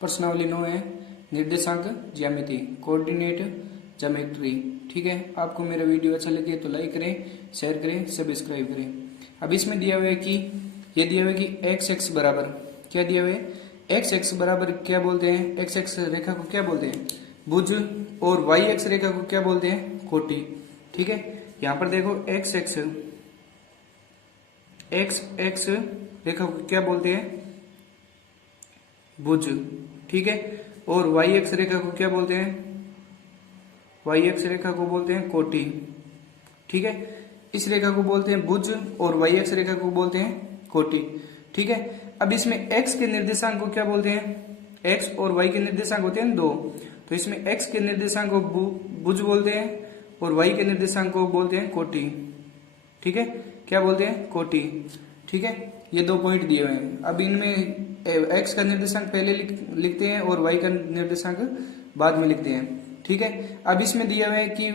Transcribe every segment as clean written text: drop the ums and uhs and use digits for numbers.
प्रश्नावली 9 है निर्देशांक ज्यामिति कोऑर्डिनेट ज्योमेट्री। ठीक है, आपको मेरा वीडियो अच्छा लगे तो लाइक करें, शेयर करें, सब्सक्राइब करें। अब इसमें दिया हुआ है कि ये दिया हुआ है कि एक्स एक्स बराबर क्या दिया हुआ है, एक्स एक्स बराबर क्या बोलते हैं, एक्स एक्स रेखा को क्या बोलते हैं, भुज, और वाई एक्स रेखा को क्या बोलते हैं, कोटि। ठीक है, यहाँ पर देखो एक्स एक्स रेखा को क्या बोलते हैं, भुज। ठीक है, और वाई एक्स रेखा को क्या बोलते हैं, वाई एक्स रेखा को बोलते हैं कोटि। ठीक है, इस रेखा को बोलते हैं भुज और वाई एक्स रेखा को बोलते हैं कोटि। ठीक है, अब इसमें x के निर्देशांक को क्या बोलते हैं, x और y के निर्देशांक होते हैं दो, तो इसमें x के निर्देशांक को भुज बोलते हैं और y के निर्देशांक को बोलते हैं कोटि। ठीक है, क्या बोलते हैं, कोटि। ठीक है, ये दो पॉइंट दिए हुए हैं। अब इनमें x का निर्देशांक पहले लिखते हैं और y का निर्देशांक बाद में लिखते हैं। ठीक है, अब इसमें दिया हुआ है कि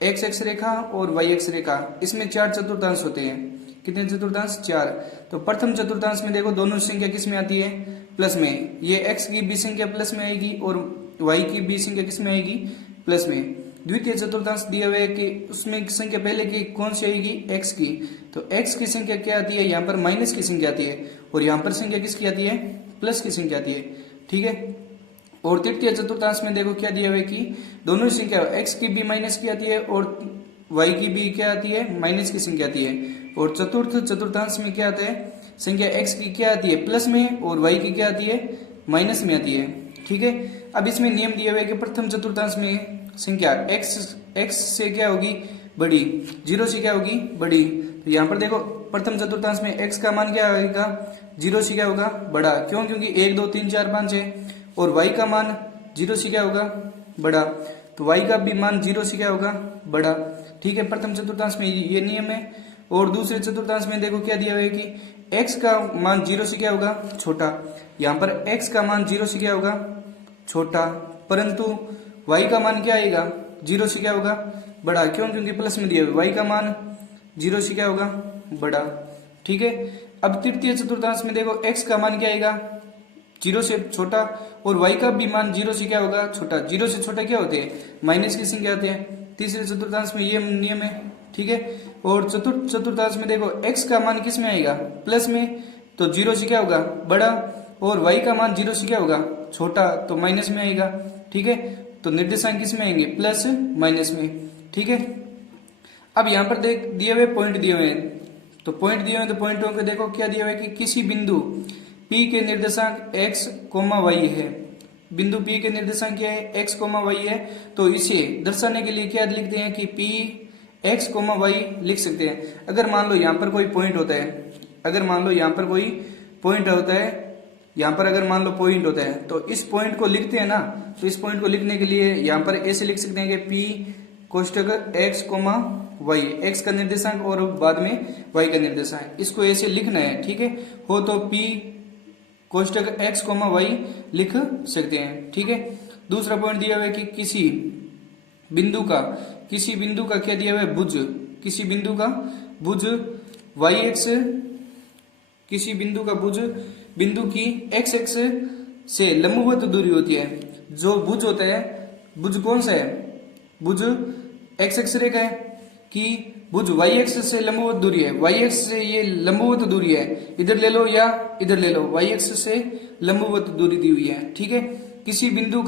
एक्स एक्स रेखा और वाई एक्स रेखा, इसमें 4 चतुर्थांश होते हैं। कितने चतुर्थांश, 4। तो प्रथम चतुर्थांश में देखो दोनों संख्या किस में आती है, प्लस में। ये x की भी संख्या प्लस में आएगी और y की भी संख्या किस में आएगी, प्लस में। द्वितीय चतुर्थांश दिया हुआ है कि उसमें संख्या पहले की कौन सी आएगी, x की। तो x की संख्या क्या आती है, यहाँ पर माइनस की संख्या आती है और यहाँ पर संख्या किसकी आती है, प्लस की संख्या आती है। ठीक है, और तृतीय चतुर्थांश में देखो क्या दिया हुआ है कि दोनों संख्या x की भी माइनस की आती है और y की भी क्या आती है, माइनस की संख्या आती है। और चतुर्थ चतुर्थांश में क्या आता है, संख्या x की क्या आती है, प्लस में, और y की क्या आती है, माइनस में आती है। ठीक है, अब इसमें नियम दिया हुआ है कि प्रथम चतुर्थांश में संख्या x से क्या होगी, बड़ी, 0 से क्या होगी, बड़ी। तो यहाँ पर देखो प्रथम चतुर्थांश में x का मान क्या होगा, 0 से क्या होगा, बड़ा। क्यों, क्योंकि 1 2 3 4 5 है। और y का मान 0 से क्या होगा, बड़ा, तो y का भी मान 0 से क्या होगा, बड़ा। ठीक है, प्रथम चतुर्थांश में ये नियम है। और दूसरे चतुर्थांश में देखो क्या दिया हुआ है कि x का मान 0 से क्या होगा, छोटा। यहाँ पर x का मान 0 से क्या होगा, छोटा, परंतु y का मान क्या आएगा, 0 से क्या होगा, बड़ा। क्यों, क्योंकि प्लस में दिया हुआ y का मान 0 से क्या होगा, बड़ा। ठीक है, अब तृतीय चतुर्थांश में देखो x का मान क्या आएगा, 0 से छोटा, और y का भी मान 0 से क्या होगा, छोटा। 0 से छोटा क्या होते हैं, माइनस की संख्या आते हैं। तीसरे चतुर्थांश में ये नियम है। ठीक है, और चतुर्थ चतुर्थांश में देखो x का मान किस में आएगा, प्लस में, तो 0 से क्या होगा, बड़ा, और y का मान 0 से क्या होगा, छोटा, तो माइनस में आएगा। ठीक है, तो निर्देशांक किस में आएंगे, प्लस माइनस में। ठीक है, अब यहाँ पर देख दिए हुए पॉइंट दिए हुए हैं, तो पॉइंट दिए हुए, तो पॉइंटों को देखो क्या दिया हुआ है कि किसी बिंदु P के निर्देशांक x, y है। बिंदु P के निर्देशांक क्या है, x, y है। तो इसे दर्शाने के लिए क्या लिखते हैं कि P x, y लिख सकते हैं। अगर मान लो यहाँ पर कोई पॉइंट होता है, अगर मान लो यहाँ पर कोई पॉइंट होता है, यहाँ पर अगर मान लो पॉइंट होता है, तो इस पॉइंट को लिखते हैं ना, तो इस पॉइंट को लिखने के लिए यहाँ पर ऐसे लिख सकते हैं कि P कोष्टक x, y, x का निर्देशांक और बाद में y का निर्देशांक, इसको ऐसे लिखना है। ठीक है, हो तो P कोष्टक x, y लिख सकते हैं। ठीक है, दूसरा पॉइंट दिया हुआ है कि किसी बिंदु का क्या दिया हुआ है, भुज। किसी बिंदु का भुज y x, किसी बिंदु का भुज, बिंदु की x x से लंबवत दूरी होती है। जो भुज होता है, भुज कौन सा है, भुज x x रेखा है कि भुज y x से लंबवत दूरी है, y x से ये लंबवत दूरी है, इधर ले लो या इधर ले लो, y x से लंबवत दूरी दी हुई है। ठीक है, किसी बिंदु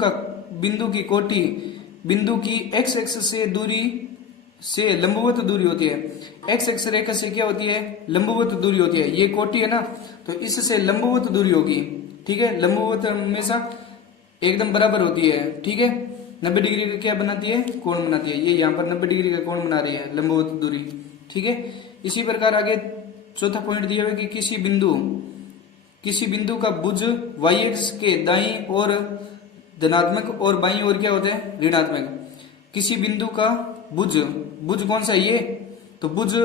की कोटि, बिंदु की x x से दूरी से लंबवत दूरी होती है। x x रेखा से क्या होती है, लंबवत दूरी होती है। ये कोटि है ना, तो इससे लंबवत दूरी होगी। ठीक है, लंबवत हमेशा एकदम बराबर होती है। ठीक है, 90 डिग्री का क्या बनाती है, कोण बनाती है। ये यहाँ पर 90 डिग्री का कोण बना रही है, लंबवत दूरी। ठीक है, इसी प्रकार आगे चौथा पॉइंट दिया हुआ है कि किसी बिंदु का भुज y x के दाईं ओर धनात्मक और बाईं ओर क्या होता है, ऋणात्मक। किसी बिंदु का भुज कौन सा है ये, तो भुज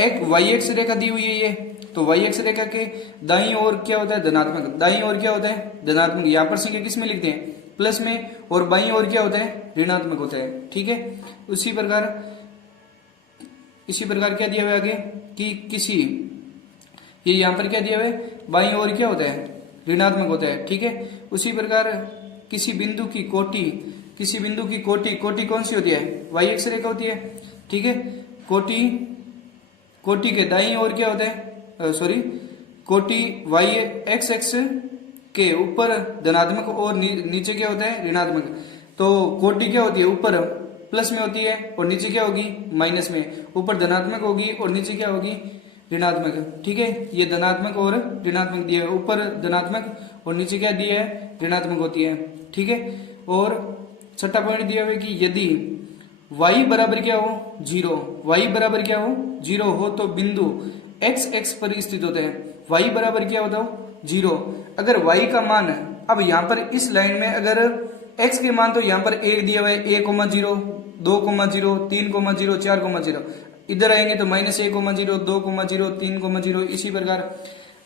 एक y x रेखा दी हुई है ये, तो y x रेखा के दाईं ओर क्या होता है, धनात्मक। दाईं ओर क्या होता है, धनात्मक। यहाँ पर संख्या किस में लिखते हैं, प्लस में, और बाईं ओर क्या होता है, ऋणात्मक होता है। ठीक है, इसी प्रकार क्या दिया हुआ है आगे कि किसी, ये यहाँ पर क्या दिया हुआ है, बाईं ओर क्या होता है, ऋणात्मक होता है। ठीक है, उसी प्रकार किसी बिंदु की कोटि कोटि कौन सी होती है? वाई एक्स रेखा होती है। ठीक है, कोटि के दाईं ओर क्या होता है? कोटि वाई एक्स एक्स के ऊपर धनात्मक और नीचे क्या होता है? ऋणात्मक। तो कोटि क्या होती है? ऊपर प्लस में होती है और नीचे क्या होगी? माइनस में। ऊपर धनात्मक होगी और नीचे क्या होगी? ऋणात्मक। ठीक है, ये धनात्मक और ऋणात्मक दिया है, ऊपर धनात्मक और नीचे क्या दिया है? ऋणात्मक होती है। ठीक है, और छठा पॉइंट दिया हुआ है कि यदि y बराबर क्या हो? 0, y बराबर क्या हो? 0 हो तो बिंदु x x पर स्थित होता है। y बराबर क्या होता हो? 0। अगर y का मान, अब यहाँ पर इस लाइन में अगर x के मान तो यहाँ पर 1 दिया हुआ है, 1,0, 2,0, 3,0, 4,0। इधर आएंगे तो -1,0, 2,0, 3,0। इसी प्रकार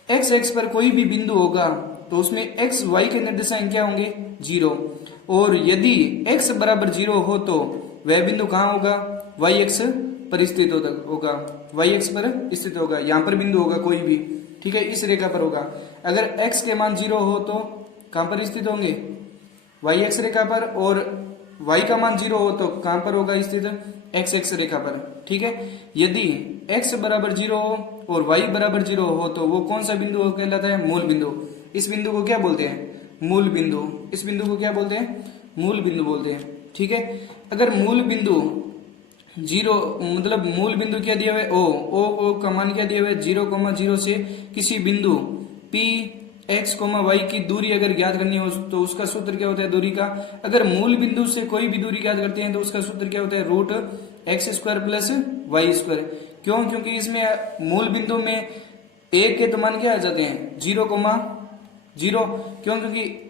x x पर कोई भी बिंदु होगा तो उसमें x y के निर्देशांक क्या होंगे? 0। और यदि x बराबर 0 हो तो वह बिंदु कहाँ होगा? y x पर स्थित होगा, y x पर स्थित होगा। यहाँ पर बिंदु होगा कोई भी, ठीक है, इस रेखा पर होगा। अगर x के मान 0 हो तो कहाँ पर स्थित होंगे? y x रेखा पर। और y का मान 0 हो तो कहाँ पर होगा स्थित? x x रेखा पर। ठीक है, यदि x बराबर 0 हो और y बराबर 0 हो तो वो कौन सा बिंदु कहलाता है? मूल बिंदु। इस बिंदु को क्या बोलते हैं? मूल बिंदु। इस बिंदु को क्या बोलते हैं? मूल बिंदु बोलते हैं। ठीक है, अगर मूल बिंदु 0, मतलब मूल बिंदु क्या दिया हुआ है? ओ का मान क्या दिया हुआ है? 0,0 से किसी बिंदु P x, y की दूरी अगर ज्ञात करनी हो तो उसका सूत्र क्या होता है? दूरी का। अगर मूल बिंदु से कोई भी दूरी ज्ञात करते हैं तो उसका सूत्र क्या होता है? √x² plus y²। क्यों? क्योंकि इसमें मूल बिंदु में a के तो मान क्या आ जाते हैं? 0,0। क्यों? क्योंकि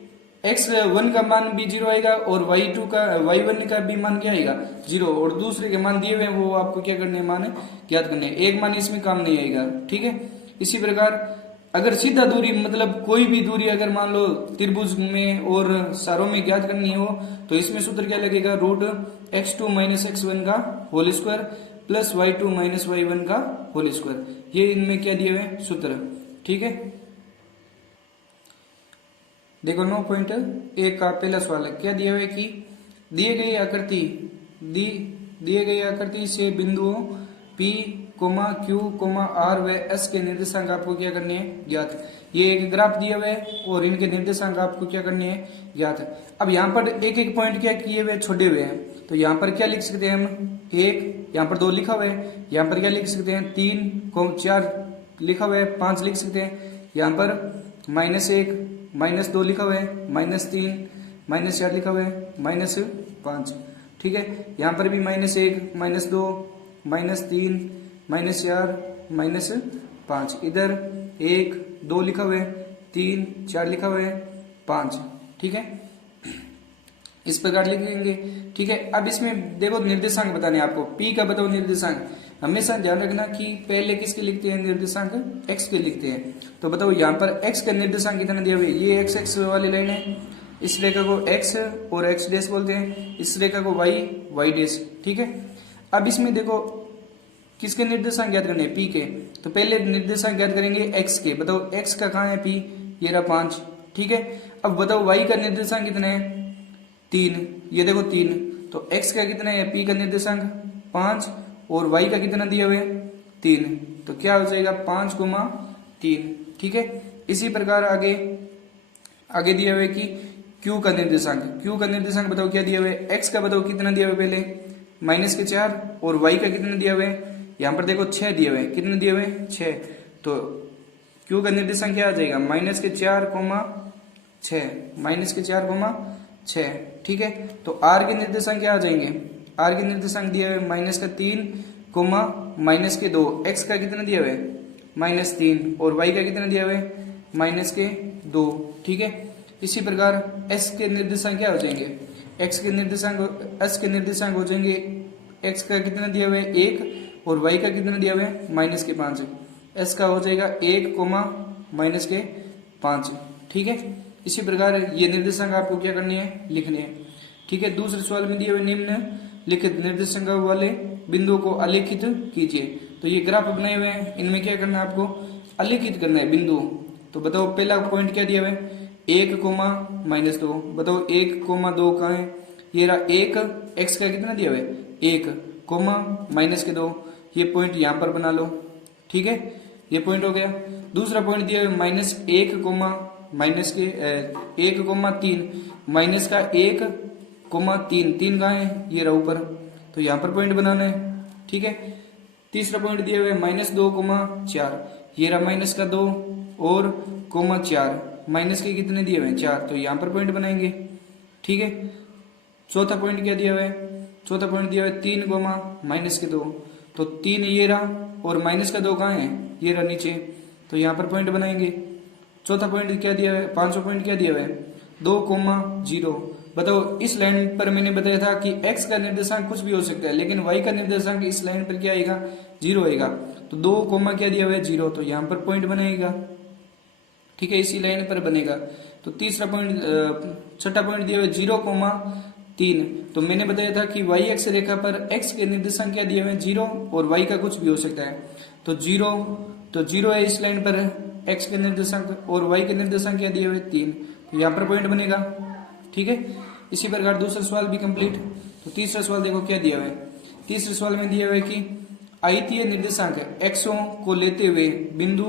x1 का मान भी 0 आएगा और y1 का भी मान क्या आएगा? 0। और दूसरे के मान दिए हुए वो आपको क्या करने, मान ज्ञात करने। एक मान इसमें काम नहीं आएगा। ठीक है, इसी प्रकार अगर सीधा दूरी, मतलब कोई भी दूरी अगर मान लो त्रिभुज में और सारों में ज्ञात करनी हो तो इसमें सूत्र क्या लगेगा? √x2 - x1 का whole square plus y2 - y1 का होल स्क्वायर। ये इनमें क्या दिए हुए सूत्र। ठीक है, देखो 9.1 का पहला सवाल है। क्या दिया हुआ है कि दिए गई आकृति से बिंदुओं P, Q, R व S के निर्देशांक आपको क्या करने हैं? ज्ञात। ये एक ग्राफ दिया हुआ है और इनके निर्देशांक आपको क्या करने हैं? ज्ञात। अब यहाँ पर एक एक पॉइंट क्या किए हुए? छोड़े हुए हैं। तो यहाँ पर क्या लिख सकते हैं हम? 1, यहाँ पर 2 लिखा हुआ है। यहाँ पर क्या लिख सकते हैं? 3, 4 लिखा हुआ है। 5 लिख सकते हैं। यहाँ पर -1, -2 लिखा हुआ है। -3, -4 लिखा हुआ है। -5। ठीक है, यहाँ पर भी -1, -2, -3, -4, -5। इधर 1, 2 लिखा हुआ है, 3, 4 लिखा हुआ है, 5। ठीक है, इस प्रकार लिखेंगे। ठीक है, अब इसमें देखो निर्देशांक बताने आपको। P का बताओ निर्देशांक। हमेशा ध्यान रखना कि पहले किसके लिखते हैं निर्देशांक? x के लिखते हैं। तो बताओ यहाँ पर x का निर्देशांक कितना दिया हुआ है? ये x x वाली लाइन है। इस रेखा को x और x डैश बोलते हैं, इस रेखा को y, y डैश। ठीक है, अब इसमें देखो किसके निर्देशांक ज्ञात करने हैं? P के। तो पहले निर्देशांक ज्ञात करेंगे x के। बताओ x का कहाँ है? P, ये रहा 5। ठीक है, अब बताओ y का निर्देशांक कितना है? 3। ये देखो 3। तो x का कितना है? P का निर्देशांक 5 और y का कितना दिया हुआ है? 3। तो क्या हो जाएगा? 5,3। ठीक है, इसी प्रकार आगे दिया हुआ है कि q का निर्देशांक। q का निर्देशांक बताओ क्या दिया हुआ है? x का बताओ कितना दिया हुआ है? पहले -4 और y का कितना दिया हुआ है? यहाँ पर देखो 6 दिए हुए हैं। कितने दिए हुए हैं? 6। तो q का निर्देशांक क्या आ जाएगा? -4,6। ठीक है, तो r के निर्देशांक क्या आ जाएंगे? r के निर्देशांक दिया हुआ है -3, -2। x का कितना दिया हुआ है? -3 और y का कितना दिया हुआ है? -2। ठीक है, इसी प्रकार s के निर्देशांक क्या हो जाएंगे? s के निर्देशांक हो जाएंगे, x का कितना दिया हुआ है? 1 और y का कितना दिया हुआ है? -5। s का हो जाएगा 1, -5। ठीक है, इसी प्रकार ये निर्देशांक आपको क्या करने हैं? लिखने हैं। ठीक है, दूसरे सवाल में दिए हुए निम्न लिखित निर्देशांक वाले बिंदुओं को अलेखित कीजिए। तो ये ग्राफ बनाए हुए हैं, इनमें क्या करना है आपको? अलेखित करना है बिंदु। तो बताओ पहला पॉइंट क्या दिया हुआ है, 1 कोमा -2। बताओ 1 कोमा 2 कहाँ है, ये रहा 1, x का कितना दिया हुआ है 1 कोमा -2, ये पॉइंट यहां पर बना लो। ठीक है, ये पॉइंट हो गया। दूसरा पॉइंट दिया हुआ है -1 कोमा -1 कोमा 3, माइनस का 1 कोमा 3, 3 कहाँ है, ये रहा ऊपर, तो यहां पर पॉइंट बनाना है। ठीक है, तीसरा पॉइंट दिया हुआ है -2 कोमा 4, ये रहा माइनस का 2 और कोमा 4, माइनस के कितने दिए हुए हैं 4, तो यहां पर पॉइंट बनाएंगे। ठीक है, चौथा पॉइंट क्या दिया हुआ है, चौथा पॉइंट दिया हुआ है 3 कोमा -2, तो 3 ये रहा और माइनस का 2 कहाँ है, ये रहा नीचे, तो यहाँ पर पॉइंट बनाएंगे। चौथा पॉइंट क्या दिया हुआ है, पांचवा पॉइंट क्या दिया हुआ है 2 कोमा 0। बताओ इस लाइन पर मैंने बताया था कि x का निर्देशांक कुछ भी हो सकता है, लेकिन y का निर्देशांक इस लाइन पर क्या आएगा 0 आएगा, तो 2 कोमा क्या दिया हुआ है 0, तो यहाँ पर पॉइंट बनेगा। ठीक है, इसी लाइन पर बनेगा। तो तीसरा पॉइंट, छठा पॉइंट दिया हुआ है 0 कोमा 3, तो मैंने बताया था कि y अक्ष रेखा पर x के निर्देशांक क्या दिए हुए हैं 0 और y का कुछ भी हो सकता है, तो 0 है इस लाइन पर x के निर्देशांक और y के निर्देशांक क्या दिए हुए 3, तो यहाँ पर पॉइंट बनेगा। ठीक है, इसी प्रकार दूसरा सवाल भी कंप्लीट। तो तीसरा सवाल देखो क्या दिया हुआ है, तीसरे सवाल में दिया हुआ है कि आयतीय निर्देशांक एक्सों को लेते हुए बिंदु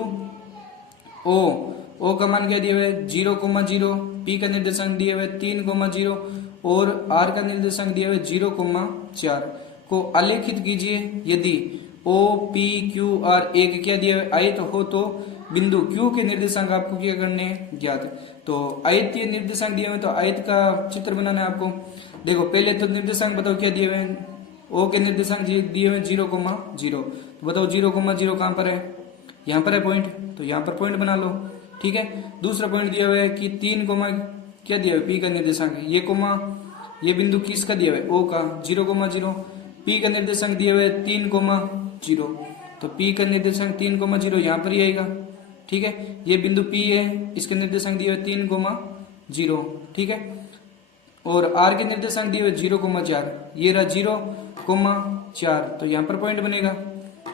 ओ का मान क्या दिया हुआ है 0,0, पी का निर्देशांक दिया हुआ है 3,0 और आर का निर्देशांक दिया हुआ है 0,4 को आलेखित कीजिए। यदि ओ पी क्यू आर एक क्या दिया हुआ है आयत हो तो बिंदु क्यू के निर्देशांक आपको क्या करने हैं ज्ञात। तो आयतीय निर्देशांक दिए हुए, तो आयत का चित्र बनाना है आपको। देखो पहले तो निर्देशांक बताओ क्या दिए हुए हैं, ओ के निर्देशांक दिए हुए 0,0, तो बताओ 0,0 कहां पर है, यहाँ पर है पॉइंट, तो यहाँ पर पॉइंट बना लो। ठीक है, दूसरा पॉइंट दिया हुआ है कि 3 कोमा क्या दिया हुआ है पी का निर्देशांक, ये कोमा ये बिंदु किसका दिया हुआ है ओ का 0,0, पी का निर्देशांक दिया हुआ है 3,0, तो पी का निर्देशांक 3,0 यहाँ पर ही आएगा। ठीक है, ये बिंदु P है, इसके निर्देशांक दिए हुए 3,0। ठीक है, और R के निर्देशांक दिए हुए 0,4, ये रहा 0,4, तो यहाँ पर पॉइंट बनेगा।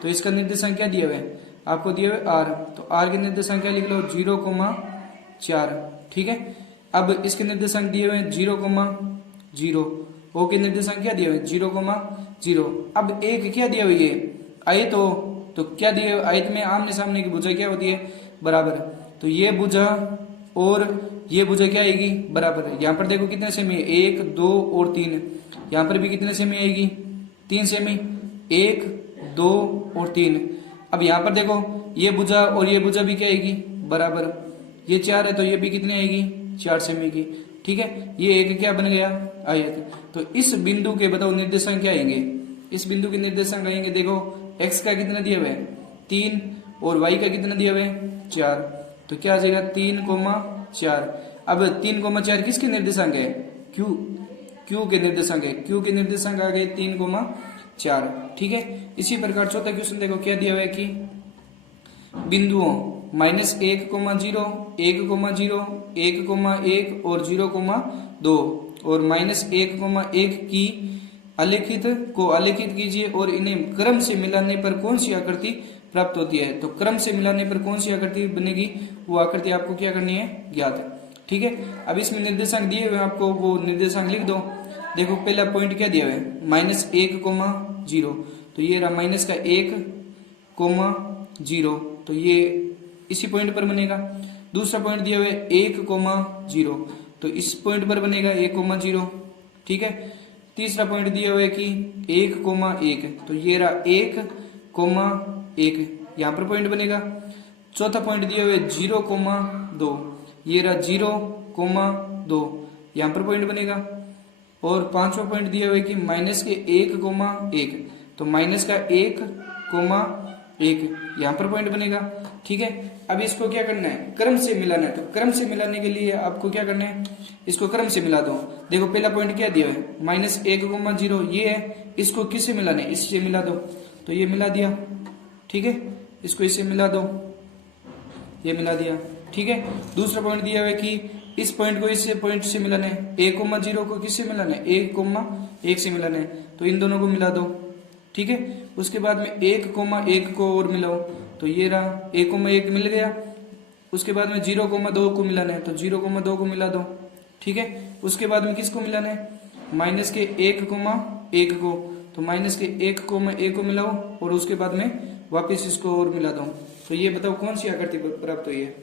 तो इसका निर्देशांक क्या दिया हुआ है आपको दिया हुआ है R, तो R के निर्देशांक क्या लिख लो 0,4। ठीक है, अब इसके निर्देशांक दिए हुए हैं 0,0, O के निर्देशांक क्या दिए हुए 0,0। अब एक क्या दिया हुआ है आयत हो, तो क्या दिए आयत में आमने सामने की भुजा क्या होती है बराबर, तो ये भुजा और ये भुजा क्या आएगी बराबर। यहाँ पर देखो कितने सेमी है 1 2 और 3, यहाँ पर भी कितने सेमी आएगी 3 सेमी, 1 2 और 3। अब यहाँ पर देखो ये भुजा और ये भुजा भी क्या आएगी बराबर, ये 4 है तो ये भी कितनी आएगी 4 सेमी की। ठीक है, ये एक क्या बन गया आयत। तो इस बिंदु के बताओ निर्देशांक क्या आएंगे, इस बिंदु के निर्देशांक आएंगे, देखो x का कितना दिया हुआ है 3 और y का कितना दिया हुआ है 4, तो क्या आ जाएगा 3,4। अब 3,4 किसके निर्देशांक है q के निर्देशांक है, q के निर्देशांक आ गए 3,4। ठीक है, इसी प्रकार चौथा क्वेश्चन देखो क्या दिया हुआ है कि बिंदुओं -1,0, 1,0, 1,1 और 0,2 और -1,1 की आलेखित कीजिए और इन्हें क्रम से मिलाने पर कौन सी आकृति प्राप्त होती है। तो क्रम से मिलाने पर कौन सी आकृति बनेगी, वो आकृति आपको क्या करनी है ज्ञात। ठीक है, अब इसमें निर्देशांक दिए हुए आपको वो निर्देशांक लिख दो। देखो पहला पॉइंट क्या दिया हुआ है -1,0, तो ये रहा -1,0, तो ये इसी पॉइंट पर बनेगा। दूसरा पॉइंट दिया हुआ है 1,0, तो इस पॉइंट पर बनेगा 1,0। ठीक है, तीसरा पॉइंट दिया हुआ है कि 1,1, तो ये रहा 1,1, यहाँ पर पॉइंट बनेगा। चौथा पॉइंट दिया हुआ है 0,2, ये रहा 0,2, यहाँ पर पॉइंट बनेगा। और पांचवा पॉइंट दिया हुआ है कि -1,1, तो -1,1, यहाँ पर पॉइंट बनेगा। ठीक है, अब इसको क्या करना है क्रम से मिलाना है, तो क्रम से मिलाने के लिए आपको क्या करना है इसको क्रम से मिला दो। देखो पहला पॉइंट क्या दिया है -1,0, ये है, इसको किससे मिलाना है इससे मिला दो, तो ये मिला दिया। ठीक है, इसको इससे मिला दो, ये मिला दिया। ठीक है, दूसरा पॉइंट दिया हुआ है कि इस पॉइंट को इस पॉइंट से मिलाना है, 1,0 को किससे मिलाना है 1,1 से मिलाना है, तो इन दोनों को मिला दो। ठीक है, उसके बाद में 1,1 को और मिलाओ, तो ये रहा 1,1 मिल गया। उसके बाद में 0,2 को मिलाना है, तो 0,2 को मिला दो, ठीक है। उसके बाद में किसको मिलाना है, माइनस के 1,1 को, तो माइनस के 1,1 को मिलाओ और उसके बाद में वापस इसको और मिला दो। तो ये बताओ कौन सी आकृति प्राप्त हुई है।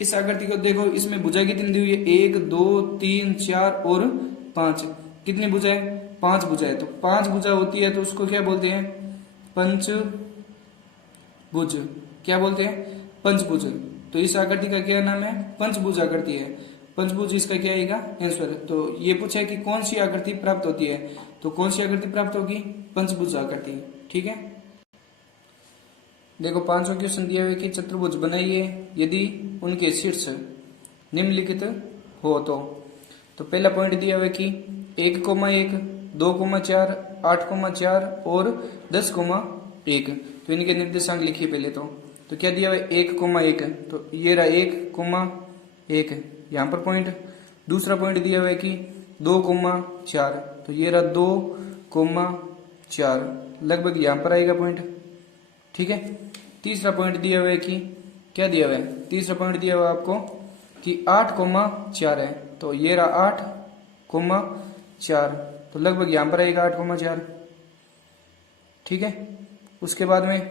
इस आकृति को देखो, इसमें भुजा कितनी दी हुई है, 1 2 3 4 और 5। कितनी भुजा है, 5 भुजा है। तो 5 भुजा होती है तो उसको क्या बोलते हैं, पंचभुज। क्या बोलते हैं, पंचभुज। तो इस आकृति का क्या नाम है, पंचभुज आकृति है। पंचभुज इसका क्या आएगा आंसर। तो ये पूछा है कि कौन सी आकृति प्राप्त होती है, तो कौन सी आकृति प्राप्त होगी, पंचभुज आकृति, ठीक है। देखो 5वां क्वेश्चन दिया हुआ है कि चतुर्भुज बनाइए यदि उनके शीर्ष निम्नलिखित हो तो पहला पॉइंट दिया हुआ है कि 1,1 2,4 8,4 और 10,1। तो इनके निर्देशांक लिखिए पहले तो क्या दिया हुआ है 1,1, तो ये रहा 1,1 यहाँ पर पॉइंट। दूसरा पॉइंट दिया हुआ है कि 2,4, तो ये रहा 2,4 लगभग यहाँ पर आएगा पॉइंट, ठीक है। तीसरा पॉइंट दिया हुआ है कि क्या दिया हुआ है, तीसरा पॉइंट दिया हुआ है आपको कि 8,4 है, तो ये रहा 8,4, तो लगभग यहां पर आएगा 8,4, ठीक है। उसके बाद में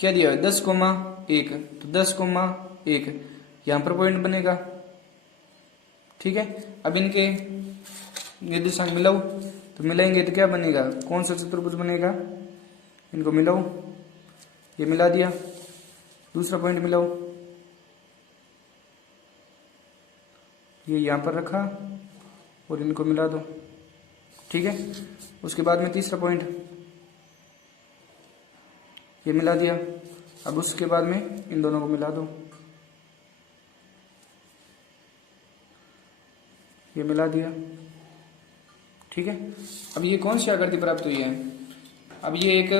क्या दिया हुआ है 10,1, तो 10,1 यहां पर पॉइंट बनेगा, ठीक है। अब इनके निर्देशांक मिलाओ, तो मिलाएंगे तो क्या बनेगा, कौन सा चतुर्भुज बनेगा, इनको मिलाओ, ये मिला दिया। दूसरा पॉइंट मिलाओ, ये यहां पर रखा और इनको मिला दो, ठीक है। उसके बाद में तीसरा पॉइंट ये मिला दिया। अब उसके बाद में इन दोनों को मिला दो, ये मिला दिया, ठीक है। अब ये कौन सी आकृति प्राप्त हुई है, अब ये एक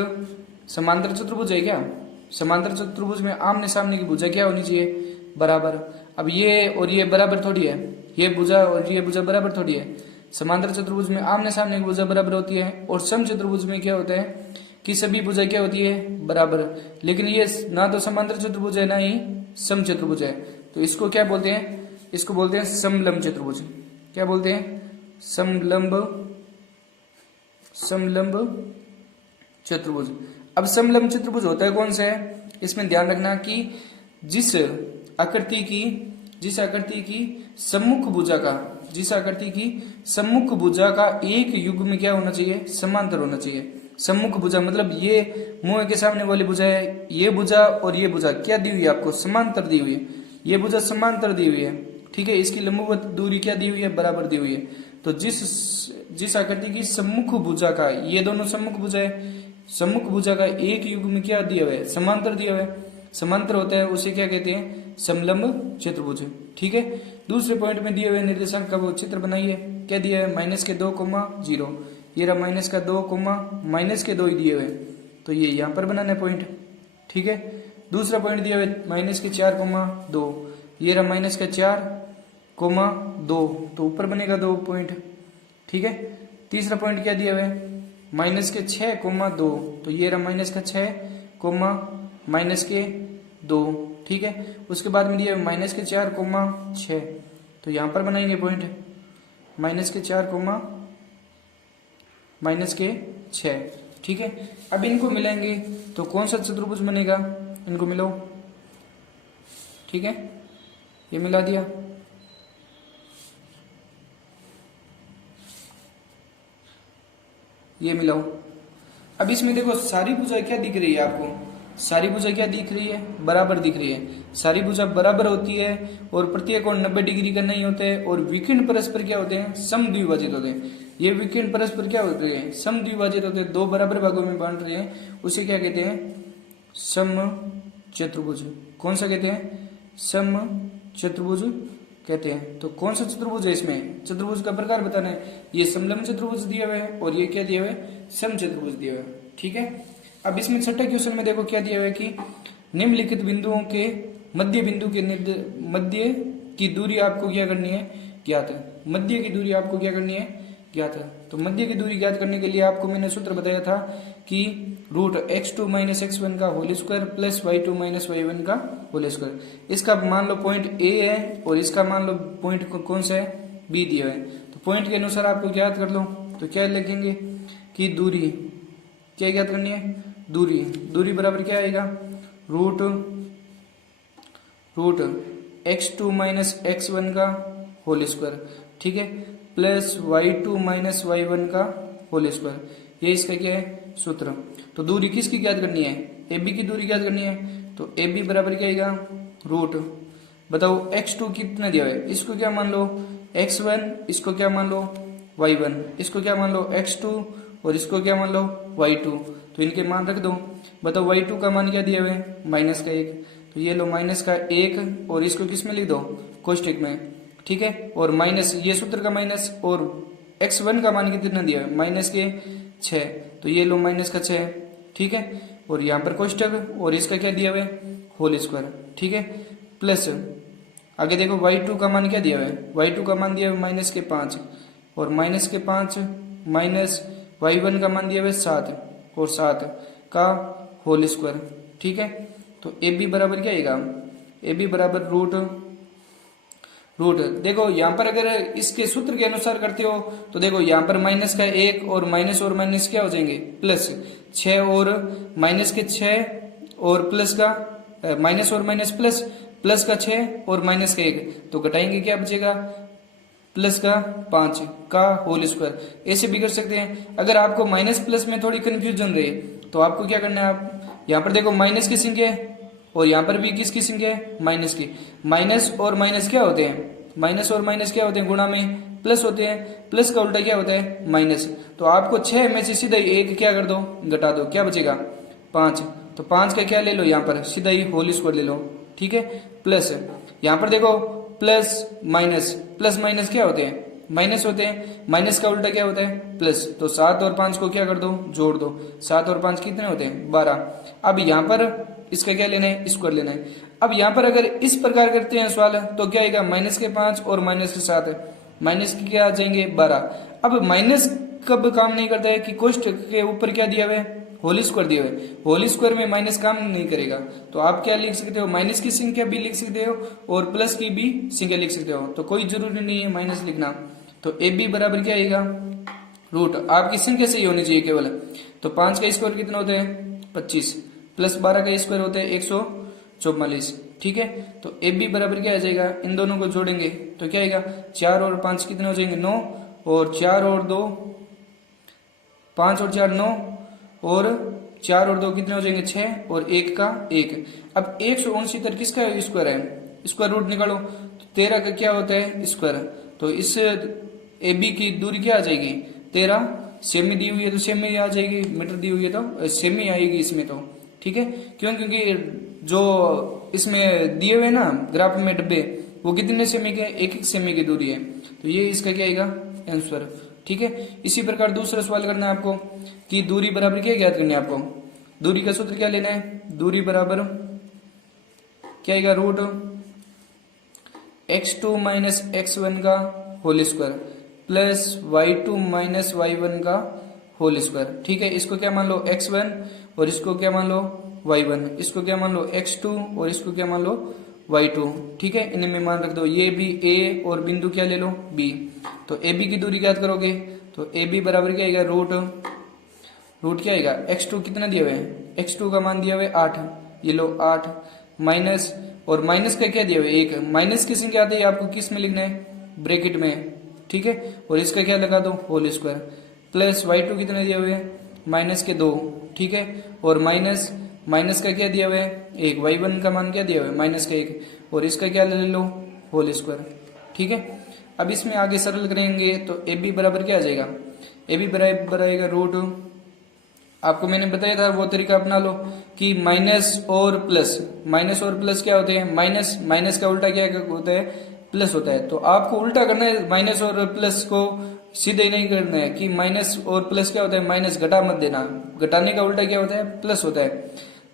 समांतर चतुर्भुज है क्या। समांतर चतुर्भुज में आमने सामने की भुजा क्या होनी चाहिए, बराबर। अब ये और ये बराबर थोड़ी है, ये भुजा और ये भुजा बराबर थोड़ी है। समांतर चतुर्भुज में आमने सामने की भुजा बराबर होती है, और सम चतुर्भुज में क्या होता है कि सभी भुजा क्या होती है, बराबर। लेकिन ये ना तो समांतर चतुर्भुज है ना ही सम चतुर्भुज है, तो इसको क्या बोलते हैं, इसको बोलते हैं समलंब चतुर्भुज। क्या बोलते हैं, समलंब चतुर्भुज। अब समलंब चतुर्भुज होता है कौन सा है, इसमें ध्यान रखना कि जिस आकृति की सम्मुख भुजा का एक युग्म क्या होना चाहिए, समांतर होना चाहिए। सम्मुख भुजा मतलब ये मुंह के सामने वाली भुजा है, ये भुजा और ये भुजा क्या दी हुई है आपको, समांतर दी हुई है। ये भुजा समांतर दी हुई है, ठीक है। इसकी लंबवत दूरी क्या दी हुई है, बराबर दी हुई है। तो जिस आकृति की सम्मुख भुजा का, ये दोनों सम्मुख भुजा है, सम्मुख भुजा का एक युग्म क्या दिया हुआ है, समांतर दिया हुआ है। समांतर होता है उसे क्या कहते हैं, समलंब चतुर्भुज, ठीक है। दूसरे पॉइंट में दिए हुए निर्देशांक का वो चित्र बनाइए। क्या दिया है, -2,0, ये रहा -2 ही दिए हुए, तो ये यहाँ पर बनाना है पॉइंट, ठीक है। दूसरा पॉइंट दिया हुआ है -4,2, ये रहा -4,2, तो ऊपर बनेगा 2 पॉइंट, ठीक है। तीसरा पॉइंट क्या दिया हुआ है, -6,2, तो ये रहा -6,-2, ठीक है। उसके बाद में दिया -4,6, तो यहां पर बनाएंगे पॉइंट -4,-6, ठीक है। अब इनको मिलाएंगे तो कौन सा चतुर्भुज बनेगा, इनको मिलाओ, ठीक है। ये मिला दिया, ये मिलाओ। अब इसमें देखो सारी भुजा क्या दिख रही है आपको, सारी भुजा क्या दिख रही है, बराबर दिख रही है। सारी भुजा बराबर होती है और प्रत्येक कोण 90 डिग्री का नहीं होता है, और विकर्ण परस्पर क्या होते हैं, समद्विभाजित होते हैं। ये विकर्ण परस्पर क्या होते हैं, समद्विभाजित होते हैं, दो बराबर भागों में बांट रहे हैं, उसे क्या कहते हैं, समचतुर्भुज। कौन सा कहते हैं, समचतुर्भुज कहते हैं। तो कौन सा चतुर्भुज है, इसमें चतुर्भुज का प्रकार बताना है। ये समलंब चतुर्भुज दिया हुआ है और ये क्या दिया हुआ है, समचतुर्भुज दिया हुआ है, ठीक है। अब इसमें छठे क्वेश्चन में देखो क्या दिया हुआ है कि निम्नलिखित बिंदुओं के मध्य बिंदु के मध्य की दूरी आपको क्या करनी है, ज्ञात। मध्य की दूरी आपको क्या करनी है, ज्ञात है। तो मध्य की दूरी ज्ञात करने के लिए आपको मैंने सूत्र बताया था कि रूट x2 माइनस x1 का whole square plus y2 minus y1 का होल स्क्वायर। इसका मान लो पॉइंट ए है और इसका मान लो पॉइंट कौन सा है, बी दिया है। तो पॉइंट के अनुसार आपको ज्ञात कर लो। तो क्या लिखेंगे कि दूरी क्या ज्ञात करनी है, दूरी बराबर क्या आएगा, रूट x2 माइनस x1 का होल स्क्वायर, ठीक है, प्लस y2 माइनस y1 का होल स्क्वायर। ये इसका क्या है, सूत्र। तो दूरी किसकी ज्ञात करनी है, AB की दूरी ज्ञात करनी है। तो AB बराबर क्या आएगा, रूट, बताओ x2 कितना दिया है, इसको क्या मान लो x1, इसको क्या मान लो y1, इसको क्या मान लो x2 और इसको क्या मान लो y2। तो इनके मान रख दो। बताओ y2 का मान क्या दिया हुआ है, माइनस का 1। तो ये लो माइनस का 1 और इसको किस में लिख दो, कोष्टक में, ठीक है। और माइनस ये सूत्र का माइनस, और x1 का मान कितना दिया है, माइनस के 6। तो ये लो माइनस का 6, ठीक है। और यहाँ पर कोष्टक और इसका क्या दिया हुआ है, होल स्क्वायर, ठीक है। प्लस आगे देखो y2 का मान क्या दिया हुआ है, y2 का मान दिया हुआ है माइनस के 5 और माइनस के 5 माइनस y1 का मान दिया हुआ है 7 और 7 का होल स्क्वायर, ठीक है। तो AB बराबर क्या आएगा, AB बराबर रूट देखो यहाँ पर अगर इसके सूत्र के अनुसार करते हो तो देखो यहाँ पर माइनस का 1 और माइनस क्या हो जाएंगे, प्लस 6 और माइनस के 6 और प्लस का माइनस और माइनस प्लस का 6 और माइनस का 1, तो घटाएंगे क्या बचेगा, प्लस का 5 का होल स्क्वायर। ऐसे भी कर सकते हैं। अगर आपको माइनस प्लस में थोड़ी कंफ्यूजन रहे तो आपको क्या करना है, आप यहाँ पर देखो माइनस की संख्या है और यहाँ पर भी किसकी संख्या है, माइनस की। माइनस और माइनस क्या होते हैं, गुणा में प्लस होते हैं, प्लस का उल्टा क्या होता है, माइनस। तो आपको 6 में से सीधा ही 1 क्या कर दो, घटा दो, क्या बचेगा 5। तो 5 का क्या ले लो, यहाँ पर सीधा ही होल स्क्वायर ले लो, ठीक है। प्लस यहाँ पर देखो प्लस माइनस क्या होते हैं, माइनस होते हैं, माइनस का उल्टा क्या होता है, प्लस। तो 7 और 5 को क्या कर दो, जोड़ दो। 7 और 5 कितने होते हैं, 12। अब यहाँ पर इसका क्या लेना है, स्क्वायर लेना है। अब यहाँ पर अगर इस प्रकार करते हैं सवाल तो क्या आएगा, माइनस के 5 और माइनस के 7, माइनस के क्या आ जाएंगे 12। अब माइनस कब काम नहीं करता है कि कोष्टक के ऊपर क्या दिया हुआ है, होल स्क्वायर दिया हुआ है, होल स्क्वायर में माइनस काम नहीं करेगा। तो आप क्या लिख सकते हो, माइनस की संख्या भी लिख सकते हो और प्लस की भी संख्या लिख सकते हो। तो कोई जरूरी नहीं है माइनस लिखना। तो AB बराबर क्या आएगा, रूट आपकी संख्या सही होनी चाहिए केवल। तो 5 का स्क्वायर कितना होता है, 25, प्लस 12 का स्क्वायर होता है 144, ठीक है। तो AB बराबर क्या आ जाएगा, इन दोनों को जोड़ेंगे तो क्या आएगा, 4 और 5 कितने हो जाएंगे, 9, और 4 और 2 5 और 4 9, और 4 और 2 कितने हो जाएंगे 6, और 1 का 1। अब 169 किसका स्क्वायर है, स्क्वायर रूट निकालो। तो 13 का क्या होता है, स्क्वायर। तो इस AB की दूरी क्या आ जाएगी, 13। सेमी दी हुई है तो सेमी आ जाएगी, मीटर दी हुई है तो सेमी आएगी इसमें, तो ठीक है। क्यों, क्योंकि जो इसमें दिए हुए ना ग्राफ में डब्बे, वो कितने सेमी के, 1 सेमी की दूरी है। तो ये इसका क्या आएगा, आंसर, ठीक है। इसी प्रकार दूसरा सवाल करना है आपको कि दूरी बराबर क्या ज्ञात करनी है आपको। दूरी का सूत्र क्या लेना है, दूरी बराबर क्या आएगा, रूट x2 माइनस x1 का whole square plus y2 minus y1 का होल स्क्वायर, ठीक है। इसको क्या मान लो x1 और इसको क्या मान लो y1, इसको क्या मान लो x2 और इसको क्या मान लो y2, ठीक है। इन्हें में मान रख दो। ये भी a और बिंदु क्या ले लो, b। तो AB की दूरी ज्ञात करोगे तो AB बराबर क्या आएगा, रूट क्या आएगा, x2 कितना दिया हुआ है, x2 का मान दिया हुआ है 8, ये लो 8 माइनस, और माइनस का क्या दिया हुआ है 1। माइनस की संख्या आती है आपको किस में लिखना है, ब्रैकेट में, ठीक है। और इसका क्या लगा दो, होल स्क्वायर, प्लस y2 कितने दिया हुआ है, माइनस के 2, ठीक है। और माइनस का क्या दिया हुआ है 1, y1 का मान क्या दिया हुआ है, माइनस का 1, और इसका क्या ले लो, होल स्क्वायर, ठीक है। अब इसमें आगे सरल करेंगे तो AB बराबर क्या आ जाएगा, AB बराबर आएगा रूट, आपको मैंने बताया था वो तरीका अपना लो कि माइनस और प्लस क्या होते हैं, माइनस का उल्टा क्या होता है, प्लस होता है। तो आपको उल्टा करना है, माइनस और प्लस को सीधे ही नहीं करना है कि माइनस और प्लस क्या होता है, माइनस घटा मत देना, घटाने का उल्टा क्या होता है, प्लस होता है।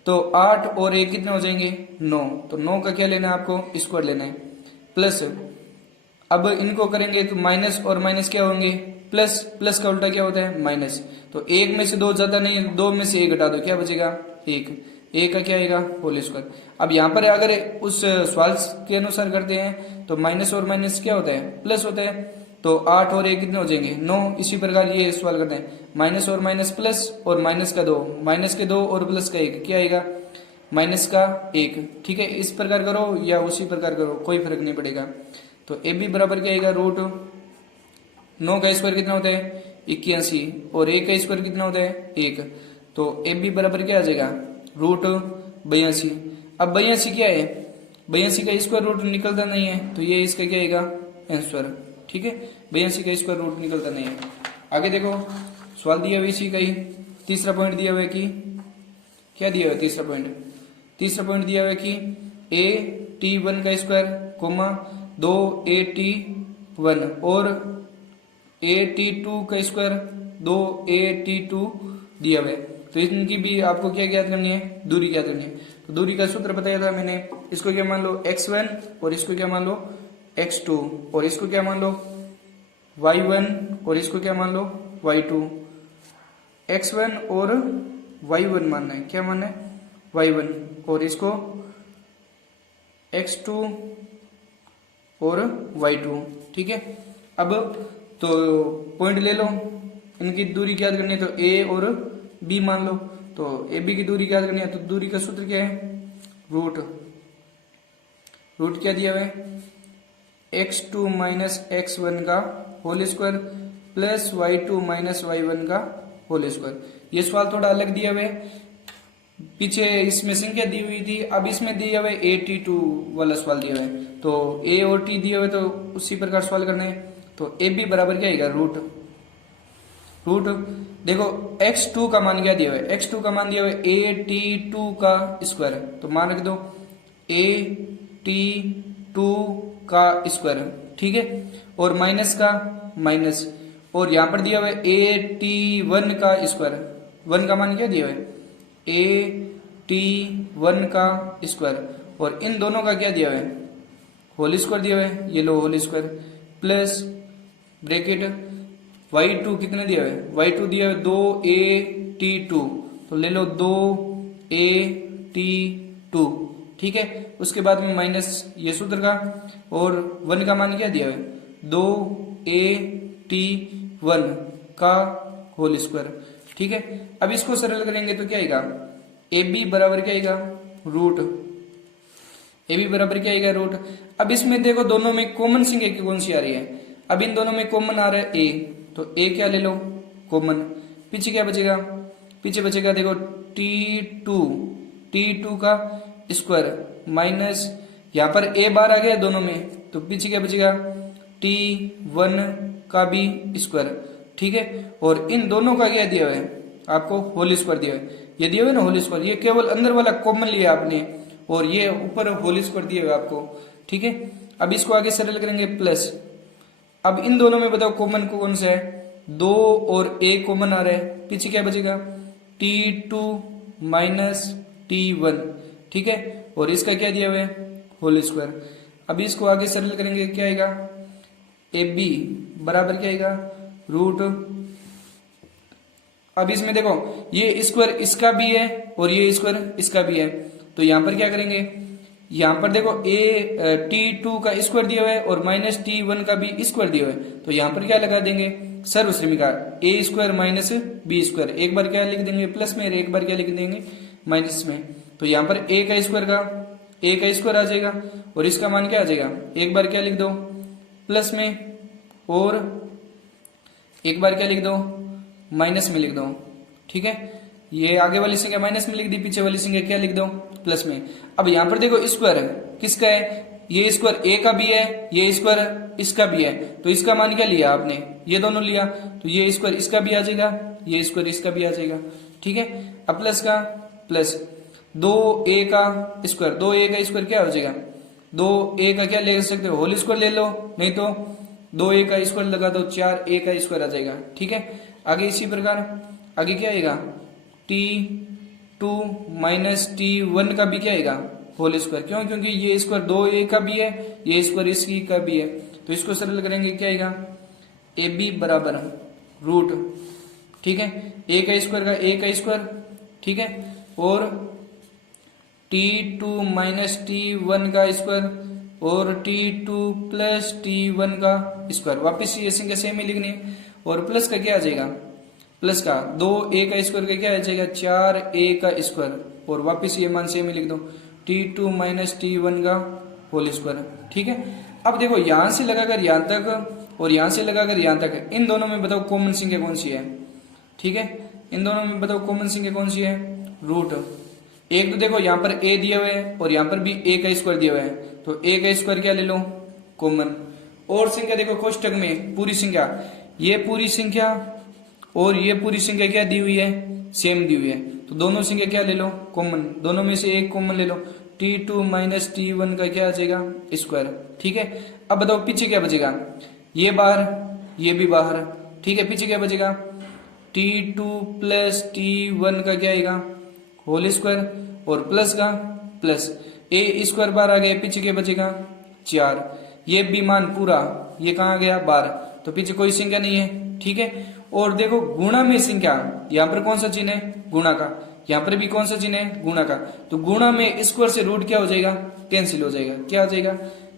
तो 8 और 1 कितने हो जाएंगे, 9। तो 9 का क्या लेना है आपको, स्क्वायर लेना है, प्लस अब इनको करेंगे तो माइनस और माइनस क्या होंगे, प्लस प्लस का उल्टा क्या होता है माइनस। तो एक में से दो ज्यादा नहीं है, दो में से एक घटा दो, क्या बचेगा एक, एक का क्या आएगा होल स्क्वायर। अब यहाँ पर अगर उस सवाल के अनुसार करते हैं तो माइनस और माइनस क्या होता है प्लस होता है, तो 8 और 1 कितने हो जाएंगे 9। इसी प्रकार ये सवाल करते हैं माइनस और माइनस प्लस और माइनस का 2, माइनस के 2 और प्लस का 1 क्या आएगा माइनस का 1। ठीक है, इस प्रकार करो या उसी प्रकार करो कोई फर्क नहीं पड़ेगा। तो ए बी बराबर क्या आएगा रूट 9 का स्क्वायर कितना होता है 81 और 1 का स्क्वायर कितना होता है 1। तो ए बी बराबर क्या आ जाएगा रूट 82। अब 82 क्या है 82 का स्क्वायर रूट निकलता नहीं है, तो ये इसका क्या आएगा आंसर। ठीक है, 82 का स्क्वायर रूट निकलता नहीं है। आगे देखो सवाल दिया हुआ इसी का ही तीसरा पॉइंट दिया हुआ है कि क्या दिया हुआ है तीसरा पॉइंट दिया हुआ है कि ए टी 1 का स्क्वायर कोमा 2 ए टी 1 और ए टी 2 का स्क्वायर 2 ए टी 2 दिया हुआ है। तो इनकी भी आपको क्या ज्ञात करनी है दूरी ज्ञात करनी है। तो दूरी का सूत्र बताया था मैंने, इसको क्या मान लो x1 और इसको क्या मान लो x2 और इसको क्या मान लो y1 और इसको क्या मान लो y2। x1 और y1 मानना है, क्या मानना है y1 और इसको x2 और y2। ठीक है, अब तो पॉइंट ले लो, इनकी दूरी ज्ञात करनी है तो a और b मान लो। तो ए बी की दूरी ज्ञात करनी है तो दूरी का सूत्र क्या है रूट क्या दिया हुआ है x2 माइनस x1 का whole square plus y2 minus y1 का होल स्क्वायर। ये सवाल थोड़ा अलग दिया हुआ है, पीछे इसमें संख्या दी हुई थी, अब इसमें दिया हुआ है AT2 वाला सवाल दिया हुआ है। तो a और t दिया हुआ है तो उसी प्रकार सवाल करना है। तो ए बी बराबर क्या आएगा रूट देखो x2 का मान क्या दिया हुआ है x2 का मान दिया हुआ है AT2 का स्क्वायर, तो मान रख दो AT2 का स्क्वायर। ठीक है, और माइनस का माइनस, और यहां पर दिया हुआ है AT1 का स्क्वायर, 1 का मान क्या दिया हुआ है AT1 का स्क्वायर, और इन दोनों का क्या दिया हुआ है होल स्क्वायर दिया हुआ है, ये लो whole square plus bracket y2 कितने दिया हुआ है y2 दिया हुआ है 2AT2, तो ले लो 2AT2। ठीक है, उसके बाद में माइनस ये सूत्र का, और 1 का मान क्या दिया हुआ है 2AT1 का होल स्क्वायर। ठीक है, अब इसको सरल करेंगे तो क्या आएगा ए बी बराबर क्या आएगा रूट ए बी बराबर क्या आएगा रूट। अब इसमें देखो दोनों में कॉमन संख्या कौन सी आ रही है, अब इन दोनों में कॉमन आ रहा है ए, तो ए क्या ले लो कॉमन, पीछे क्या बचेगा पीछे बचेगा देखो T2 का स्क्वायर माइनस यहाँ पर ए बार आ गया दोनों में, तो पीछे क्या बचेगा T1 का भी स्क्वायर। ठीक है, और इन दोनों का क्या दिया हुआ है आपको होल स्क्वायर दिया हुआ है, ये दिया हुआ है ना होल स्क्वायर, ये केवल अंदर वाला कॉमन लिया आपने और ये ऊपर होल स्क्वायर दिया हुआ है आपको। ठीक है, अब इसको आगे सरल करेंगे प्लस, अब इन दोनों में बताओ कॉमन कौन सा है 2 और a कॉमन आ रहा है, पीछे क्या बचेगा T2 माइनस T1। ठीक है, और इसका क्या दिया हुआ है होल स्क्वायर। अब इसको आगे सरल करेंगे क्या आएगा ए बी बराबर क्या आएगा रूट। अब इसमें देखो ये स्क्वायर इसका भी है और ये स्क्वायर इसका भी है, तो यहां पर क्या करेंगे यहां पर देखो T2 का स्क्वायर दिया हुआ है और माइनस T1 का भी स्क्वायर दिया हुआ है, तो यहां पर क्या लगा देंगे सर्वश्रेणिका a square minus B square, एक बार क्या लिख देंगे प्लस में, एक बार क्या लिख देंगे माइनस में। तो यहां पर a का स्क्वायर आ जाएगा और इसका मान क्या आ जाएगा, एक बार क्या लिख दो प्लस में और एक बार क्या लिख दो माइनस में लिख दो। ठीक है, ये आगे वाली संख्या माइनस में लिख दी, पीछे वाली संख्या क्या लिख दो प्लस में। अब यहां पर देखो स्क्वायर किसका है, ये स्क्वायर ए का भी है, ये स्क्वायर इसका भी है, तो इसका मान क्या लिया आपने ये दोनों लिया, तो ये स्क्वायर इसका भी आ जाएगा, ये स्क्वायर इसका भी आ जाएगा। ठीक है, अब प्लस का प्लस 2a का स्क्वायर क्या हो जाएगा 2a का क्या ले सकते हो होल स्क्वायर ले लो, नहीं तो 2a का स्क्वायर लगा दो 4a का स्क्वायर आ जाएगा। ठीक है, आगे इसी प्रकार आगे क्या आएगा T2 माइनस T1 का भी क्या आएगा होल स्क्वायर, क्यों क्योंकि ये स्क्वायर 2a का भी है, ये स्क्वायर इसकी का भी है, तो इसको सरल करेंगे क्या आएगा ए बी बराबर रूट, ठीक है, ए का स्क्वायर का ए का स्क्वायर, ठीक है, और T2 माइनस T1 का स्क्वायर और T2 प्लस T1 का स्क्वायर, वापिस ये संख्या सेम ही लिखनी है। और प्लस का क्या आ जाएगा, प्लस का 2a का स्क्वायर का क्या आ जाएगा 4a का स्क्वायर, और वापिस ये मान सेम ही लिख दो T2 माइनस T1 का होल स्क्वायर, ठीक है। अब देखो यहां से लगाकर यहां तक और यहां से लगाकर यहां तक, इन दोनों में बताओ कॉमन संख्या कौन सी है, ठीक है, इन दोनों में बताओ कॉमन संख्या कौन सी है, रूट। एक तो देखो यहाँ पर a दिया हुआ है और यहाँ पर भी a का स्क्वायर दिया हुआ है, तो a का स्क्वायर क्या ले लो कॉमन। और संख्या देखो कोष्टक में पूरी संख्या, ये पूरी संख्या और ये पूरी संख्या क्या दी हुई है, सेम दी हुई है, तो दोनों संख्या क्या ले लो कॉमन, दोनों में से एक कॉमन ले लो, T2 माइनस T1 का क्या आ जाएगा स्क्वायर, ठीक है। अब बताओ पीछे क्या बचेगा, ये बाहर ये भी बाहर, ठीक है, पीछे क्या बचेगा T2 प्लस T1 का क्या आएगा होल स्क्वायर, और प्लस का प्लस ए स्क्वायर बाहर आ गया, पीछे क्या बचेगा 4, ये भी मान पूरा ये कहाँ गया 12, तो पीछे कोई संख्या नहीं है, ठीक है। और देखो गुणा में संख्या, यहाँ पर कौन सा चिन्ह है गुणा का, यहाँ पर भी कौन सा चिन्ह है गुणा का, तो गुणा में स्क्वायर से रूट क्या हो जाएगा कैंसिल हो जाएगा, क्या हो जाएगा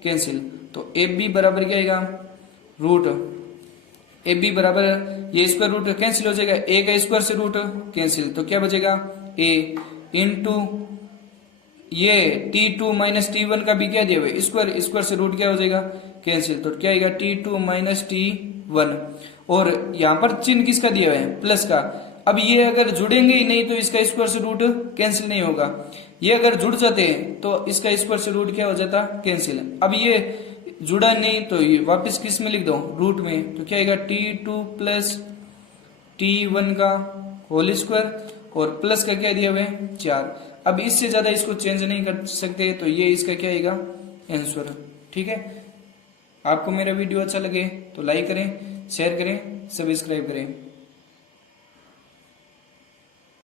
कैंसिल, तो ए बी बराबर क्या आएगा रूट, ए बी बराबर ये स्क्वायर रूट कैंसिल हो जाएगा, ए का स्क्वायर से रूट कैंसिल, तो क्या बचेगा ए इंटू ये T2 माइनस T1 का भी क्या दिया हुआ स्क्वायर, स्क्वायर से रूट क्या हो जाएगा कैंसिल, तो क्या आएगा T2 माइनस T1, और यहाँ पर चिन्ह किसका दिया हुआ है प्लस का। अब ये अगर जुड़ेंगे ही नहीं तो इसका स्क्वायर से रूट कैंसिल नहीं होगा, ये अगर जुड़ जाते हैं तो इसका स्क्वायर से रूट क्या हो जाता कैंसिल। अब ये जुड़ा नहीं तो ये वापस किस में लिख दो रूट में, तो क्या आएगा T2 प्लस T1 का होल स्क्वायर और प्लस का क्या दिया हुआ है 4। अब इससे ज्यादा इसको चेंज नहीं कर सकते, तो ये इसका क्या आएगा आंसर, ठीक है। आपको मेरा वीडियो अच्छा लगे तो लाइक करें, शेयर करें, सब्सक्राइब करें।